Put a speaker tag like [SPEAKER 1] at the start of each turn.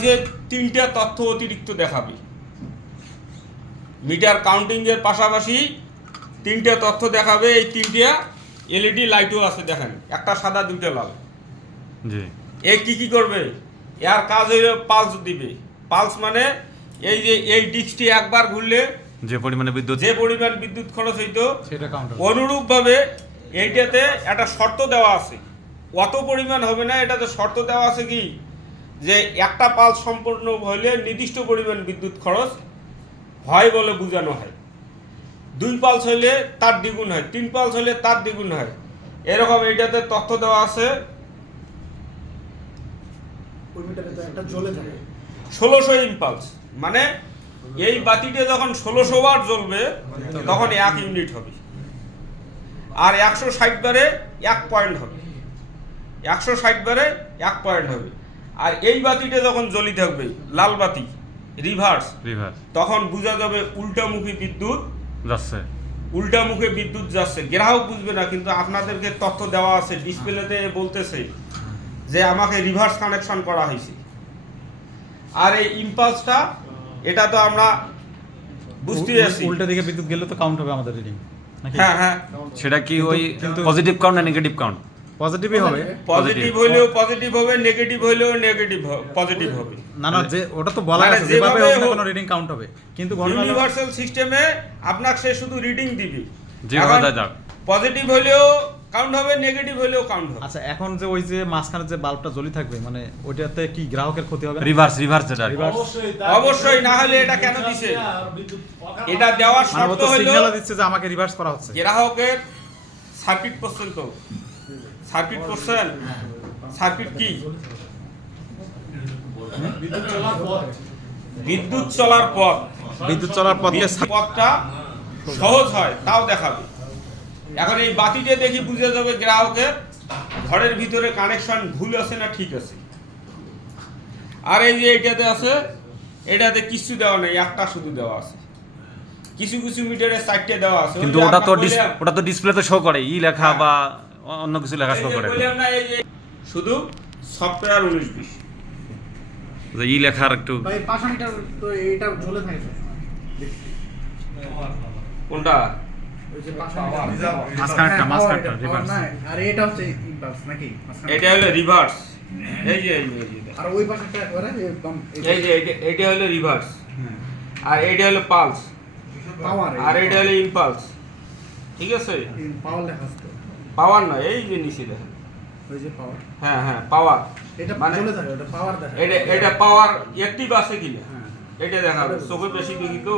[SPEAKER 1] হয়েছে তিনটা তথ্য অতিরিক্ত দেখাবে। মিটার কাউন্টিংয়ের পাশাপাশি তিনটে তথ্য দেখাবে এই তিনটে এলইডি লাইটও আছে দেখেন একটা সাদা দুইটা লাল।
[SPEAKER 2] জি।
[SPEAKER 1] এ কি কি করবে? এর কাজ হইল পালস দিবে। পালস মানে এই যে এই ডিস্কটি একবার ঘুরলে
[SPEAKER 2] যে পরিমাণে বিদ্যুৎ
[SPEAKER 1] যে পরিমাণ বিদ্যুৎ খরচ হইতো
[SPEAKER 3] সেটা
[SPEAKER 1] অনুরূপভাবে এইটাতে একটা শর্ত দেওয়া আছে। অত পরিমাণ হবে না এটাতে শর্ত দেওয়া আছে কি? যে একটা পাল সম্পূর্ণ হলে নির্দিষ্ট পরিমাণ বিদ্যুৎ খরচ হয় বলে বোঝানো হয়। দুই পালস হলে তার দ্বিগুণ হয় তিন পালস হলে তার দ্বিগুণ হয়। এরকম এইটাতে তথ্য দেওয়া আছে। ষোলোশো ইম্পালস মানে এই বাতিটা যখন ষোলোশো বার জ্বলবে তখন এক ইউনিট হবে। আর একশো ষাট বারে এক পয়েন্ট হবে। একশো ষাট বারে এক পয়েন্ট হবে। আর এই বাতিটা যখন জ্বলি থাকবে লাল বাতি রিভার্স
[SPEAKER 2] রিভার্স
[SPEAKER 1] তখন বোঝা যাবে উল্টামুখী বিদ্যুৎ
[SPEAKER 2] যাচ্ছে।
[SPEAKER 1] উল্টামুখে বিদ্যুৎ যাচ্ছে। গ্রাহক বুঝবে না কিন্তু আপনাদেরকে তথ্য দেওয়া আছে ডিসপ্লেতে বলতেছে যে আমাকে রিভার্স কানেকশন করা হয়েছে। আর এই ইম্পালসটা এটা তো আমরা বুঝতে আছি।
[SPEAKER 3] উল্টা দিকে বিদ্যুৎ গেলে তো কাউন্ট হবে আমাদের রিডিং নাকি?
[SPEAKER 1] হ্যাঁ হ্যাঁ।
[SPEAKER 2] সেটা কি ওই
[SPEAKER 3] কিন্তু-
[SPEAKER 2] পজিটিভ কাউন্ট না নেগেটিভ কাউন্ট
[SPEAKER 3] পজিটিভই হবে।
[SPEAKER 1] পজিটিভ হইলেও পজিটিভ হবে নেগেটিভ হইলেও নেগেটিভ পজিটিভ হবে।
[SPEAKER 3] না না যে ওটা তো বলা
[SPEAKER 1] মানে
[SPEAKER 3] আছে যেভাবে হোক কোনো রিডিং কাউন্ট হবে। কিন্তু
[SPEAKER 1] ইউনিভার্সাল সিস্টেমে আপনাকে সে শুধু রিডিং দিবে।
[SPEAKER 2] যেভাবে যাক।
[SPEAKER 1] পজিটিভ হইলেও কাউন্ট হবে নেগেটিভ হইলেও কাউন্ট হবে।
[SPEAKER 3] আচ্ছা এখন যে ওই যে মাঝখানে যে বাল্বটা জ্বলি থাকবে মানে ওইটাতে কি গ্রাহকের ক্ষতি হবে?
[SPEAKER 2] রিভার্স রিভার্স এটা।
[SPEAKER 1] অবশ্যই না হলে এটা কেন দিছে? এটা দেওয়ার
[SPEAKER 3] মানে
[SPEAKER 1] শর্ত
[SPEAKER 3] তো
[SPEAKER 1] হইল
[SPEAKER 3] সিগন্যাল দিচ্ছে যে আমাকে রিভার্স করা হচ্ছে।
[SPEAKER 1] গ্রাহকের সার্কিট করছেন তো সার্কিট করছেন? সার্কিট কি? বিদ্যুৎ চলার পথ।
[SPEAKER 3] বিদ্যুৎ চলার
[SPEAKER 1] বিদ্যুৎ পথটা সহজ হয় তাও দেখাবে। এখন এই বাতিটা দেখি বুঝে যাবে গ্রাহকের ঘরের ভিতরে কানেকশন ভুল আছে না ঠিক আছে। আর এই যে এটাতে আছে এটাতে কিছু দেওয়া নেই একটা শুধু দেওয়া আছে। কিছু কিছু মিটারে চারটে দেওয়া আছে।
[SPEAKER 2] কিন্তু ওটা তো ওটা তো ডিসপ্লেতে শো করে ই লেখা
[SPEAKER 1] হ্যাঁ।
[SPEAKER 2] বা অন্য কিছু লেখা
[SPEAKER 1] এই
[SPEAKER 2] শো
[SPEAKER 1] যে
[SPEAKER 2] করে
[SPEAKER 1] শুধু সফটওয়্যার উনিশ বিশ।
[SPEAKER 2] যে ই লেখার একটু
[SPEAKER 4] এটা
[SPEAKER 1] কোনটা?
[SPEAKER 4] হ্যাঁ, এটা, এটা
[SPEAKER 1] এটা হলো রিভার্স এই যে।
[SPEAKER 4] আর ওই একবারে
[SPEAKER 1] এই যে হলো রিভার্স
[SPEAKER 4] হ্যাঁ,
[SPEAKER 1] আর এইটা হলো পালস আর এইটা হলো ইম্পালস ঠিক আছে?
[SPEAKER 4] পাওয়ার লেখা।
[SPEAKER 1] পাওয়ার নয় এই জিনিসই নিচে দেখেন।
[SPEAKER 4] ওই যে পাওয়ার
[SPEAKER 1] হ্যাঁ হ্যাঁ পাওয়ার
[SPEAKER 4] এটা
[SPEAKER 1] মানে-
[SPEAKER 4] চলে থাকে ওটা পাওয়ার দেখা
[SPEAKER 1] এটা এটা পাওয়ার অ্যাক্টিভ আছে কিনা?
[SPEAKER 4] হ্যাঁ
[SPEAKER 1] এটা দেখাবে। চোখে বেশি দেখি তো।